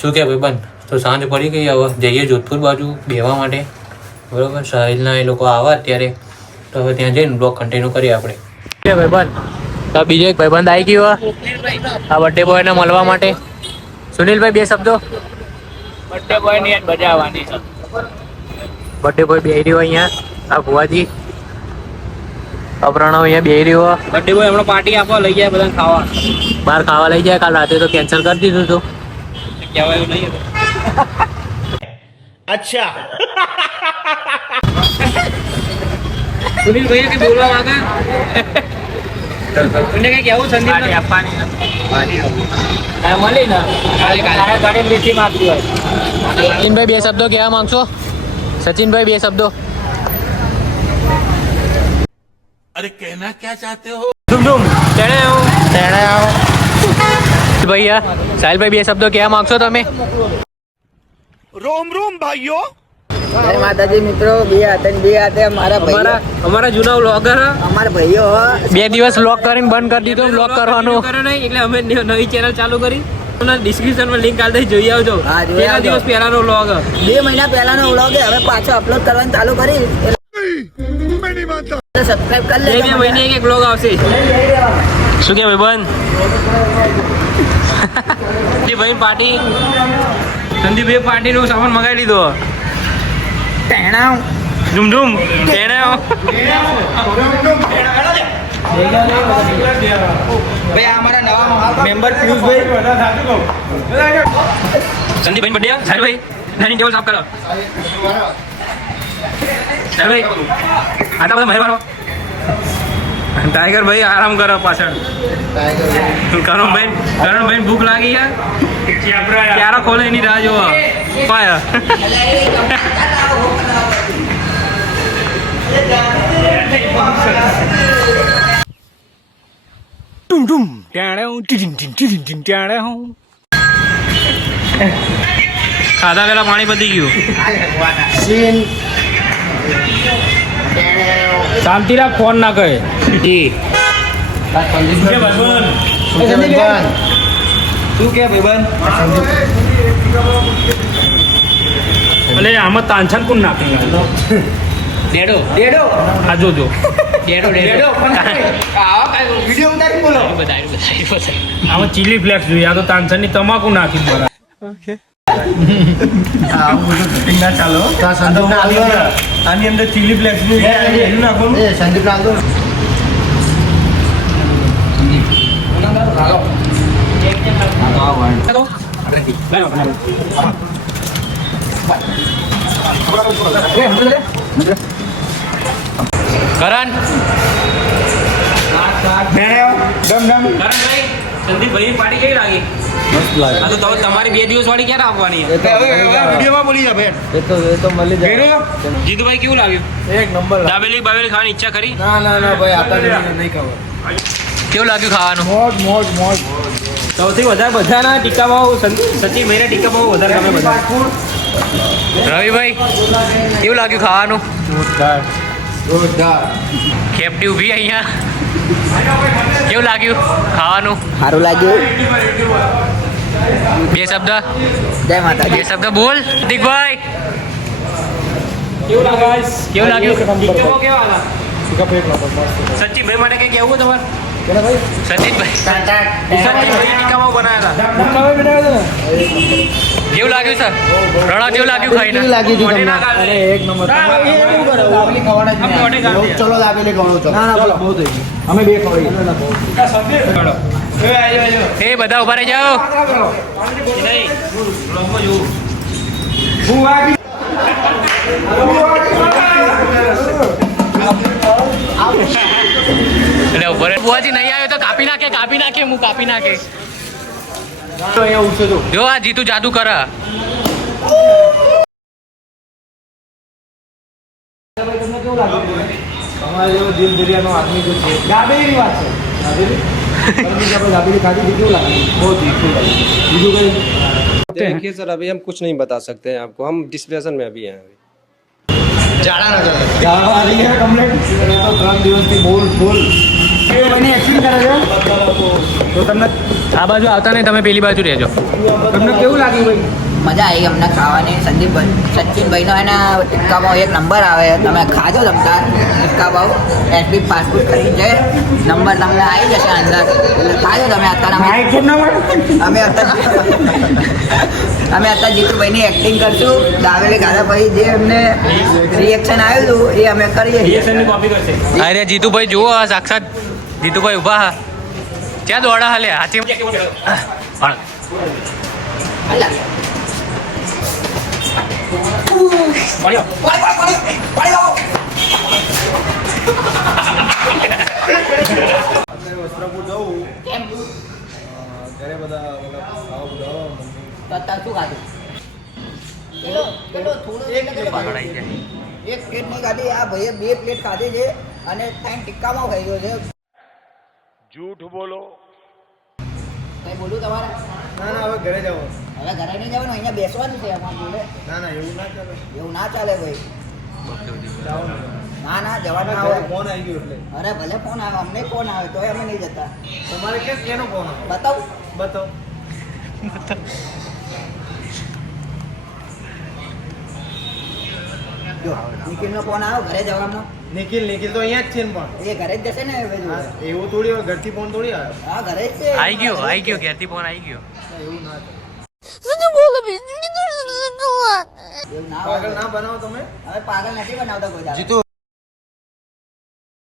શું કે ભાઈ બંધ તો સાંજ પડી ગઈ, હવે જઈએ જોધપુર બાજુ બેવા માટે. બરાબર, સાહિલના એ લોકો આવે અત્યારે, તો હવે ત્યાં જઈને બ્લોગ કન્ટિન્યુ કરીએ આપણે. કે ભાઈ બંધ તો બીજો એક ભાઈબંધ આવી ગયો આ બર્થડે બોયને મળવા માટે. સુનિલભાઈ, બે શબ્દો. બર્થડે બોય ની યાદ બજાવવાની છે. બર્થડે બોય બેહી રહ્યો અહીંયા, આ ભુવાજી અપરાણો અહીંયા બેહી રહ્યો. બર્થડે બોય હમણાં પાર્ટી આપવા લઈ જાય બધાને ખાવા, બહાર ખાવા લઈ જાય. કાલ રાતે તો કેન્સલ કરી દીધું હતું. કહેવાય એવું નહીં હતું. अच्छा સુનિલ ભાઈ કે બોલવા માંગે તમને કઈ કેવું સંદીપ આપવાની મળી ને ગાડી બેસી માંગતી હોય. સચિનભાઈ, બે શબ્દો કહેવા માંગશો? સચિનભાઈ, બે શબ્દો. अरे कहना क्या चाहते हो? ધૂમ ધૂમ તેણે આવો ભૈયા. સાહિલભાઈ, બે શબ્દો કહેવા માંગશો તમે? रोम रोम भाइयों. જય માતાજી મિત્રો, બે હાથે અમારા ભાઈઓ, અમારા જૂના વ્લોગર અમારા ભાઈઓ 2 દિવસ વ્લોગ કરીને બંધ કરી દીધો વ્લોગ કરવાનું. કરે નહીં એટલે અમે નવી ચેનલ ચાલુ કરી. ડિસ્ક્રિપ્શનમાં લિંક આલ દઈ જોઈ આવજો. હા, જોઈ કેટલા આવજો. દિવસ પહેલાનો વ્લોગ 2 મહિના પહેલાનો વ્લોગ હવે પાછો અપલોડ કરવાનું ચાલુ કરી. સબસ્ક્રાઇબ કરી બે લેજો. મહિને એક વ્લોગ આવશે. શું કે ભાઈ બંધ? સંદીપભાઈ પાર્ટી, સંદીપભાઈ પાર્ટીનો સામાન મંગાવી લીધો. ટેણાવ. ધૂમ ધૂમ તેણે આવો. ભાઈ આ અમારા નવા મેમ્બર પિયુષભાઈ. સંદીપભાઈ બર્થડે સાહેબભાઈ નાની ટેબલ સાફ કરો. સાહેબભાઈ આટલા બધા મહેમાનો. ટાઈગર ભાઈ આરામ કરો પાછળ. કરણભાઈ ભૂખ લાગી યાર, ક્યારે ખોલે એની રાહ જોવા. ખાધા પેલા પાણી પતી ગયું. શાંતિ રાખ, ફોન ના કહે. શું કે ભાઈબંધ? એટલે આમાં તાંછન કોણ નાખે? ડેડો ડેડો આ જોજો. ડેડો વિડિયો ઉતારી બોલો. આમાં ચીલી ફ્લેક્સ જોઈએ, આ તો તાંછન ની તમાકુ નાખી બરાબર. આની અંદર ચીલી ફ્લેક્સ નાખવાનું. કરણ, કરણભાઈ, સંદીપભાઈ પાર્ટી કેવી લાગી? આ તો તમારી 2 દિવસ વાળી ક્યારે આપવાની? વિડીયોમાં બોલી જા બેન. જીતુભાઈ કેવું લાગ્યું? એક નંબર. દાબેલી બાબેલી ખાવાની ઈચ્છા કરી? ના ભાઈ આપણા નહીં ખબર. કેવું લાગ્યું ખાવાનું? મોજ. સૌથી વધારે બધાના ટીકામાં સચિનભાઈના ટીકામાં વધારે ગમે બધા. રવિભાઈ, કેવું લાગ્યું ખાવાનું? જોરદાર. ખેપટી ઊભી અહીંયા. કેવું લાગ્યું ખાવાનું? સારું લાગ્યું. બે શબ્દ. જય બે માતાજી. શબ્દ બોલ દીકભાઈ. કેવું લાગે? કેવું લાગ્યું? ટીકામાં કેવા હતા? સચિનભાઈ માટે કંઈ કહેવું તમારે? સચિનભાઈ, સચિનભાઈ ટીકામાં બનાવ્યા હતા. કેવું લાગ્યું સર? રણા, કેવું લાગ્યું ખાઈને? મોઢે ના ગાળ દે. એક નંબર. આમ મોઢે ગાળ દે. ચલો દાબેલી ખવડાવો ચલો. ના બહુ થઈ ગયું. અમે 2 ખવડાવી. એ બધા ઉભા રહી જાઓ. નહીં, બ્લોગમાં જોવું. એટલે ઉભો રહે. બુઆજી નહીં આવ્યો તો કાપી નાખે હું કાપી નાખે. જો આ જીતુ જાદુ કરે. અમારે જેવો દિલ દરિયાનો આદમી જો છે. દાબેલીની વાત છે. દાબેલી ખાધી કેવું લાગે? બહુ તીખું લાગે. બીજું કઈ? देखिए सर, अभी हम कुछ नहीं बता सकते हैं आपको, हम डिस्कशन में अभी हैं. જાવા આવી ગયા કમ્પ્લેટ. તો 3 દિવસથી બોલ. એને એક્ટિંગ કરે છે તો તમને આ બાજુ આવતા નહીં, તમે પેલી બાજુ રહેજો. તમને કેવું લાગ્યું ભાઈ? મજા આવી અમને ખાવાની. સચિનભાઈ નો એના ટિક્કામાં એક નંબર આવે, તમે ખાજો જમતા ટિક્કા ભાવ એસબી ફાસ્ટફૂડ કરી છે, નંબર તમને આવી જશે અંદર, એટલે ખાજો તમે. અત્યારે અમે અત્યારે જીતુભાઈની એક્ટિંગ કરશું. દાવેલી ખાધા પછી જે એમને રિએક્શન આવ્યું હતું એ અમે કરીએ છીએ. કોપી કરશે. અરે જીતુભાઈ જુઓ, આ સાક્ષાત જીતુભાઈ ઉભા હા. ક્યાં દોડા હાલે હાથી પણ વસ્ત્રાપુર જવું ઘરે બધા ખાવા જવા તો અત્યારે શું ખાધું? એક પ્લેટ નહીં ખાધી, આ ભાઈએ 2 પ્લેટ ખાધી છે અને 3 ટિક્કામાં ખાઈ ગયો છે. झूठ बोलो. કઈ બોલું તમારે? ના ના હવે ઘરે જવું. હવે ઘરે નહીં જવાનું, અહીંયા બેસવાનું છે અમારા જોડે. ના ના એવું ના ચાલે. એવું ના ચાલે ભાઈ. જવાનું. ના ના જવાનું ના ઘરે હોય. ફોન આવી ગયો એટલે. અરે ભલે ફોન આવે, અમને ફોન આવે તોય અમે નહીં જતા. તમારે કેનો ફોન આવે? બતાવું? બતાવો. જો નિખિલનો ફોન આવ્યો ઘરે જવાનો. નિખિલ તો અહીંયા જ છે ને પણ. એ ઘરે જ જશે ને હવે જોડે. એવું થોડી હોય, ઘરથી ફોન થોડી આવે. હા ઘરે જ છે. આવી ગયો ઘેરથી ફોન આવી ગયો. એવું ના થાય. એવું ના હોય. પાગલ ના બનાવો તમે. હવે પાગલ નથી બનાવતા કોઈ દાડો.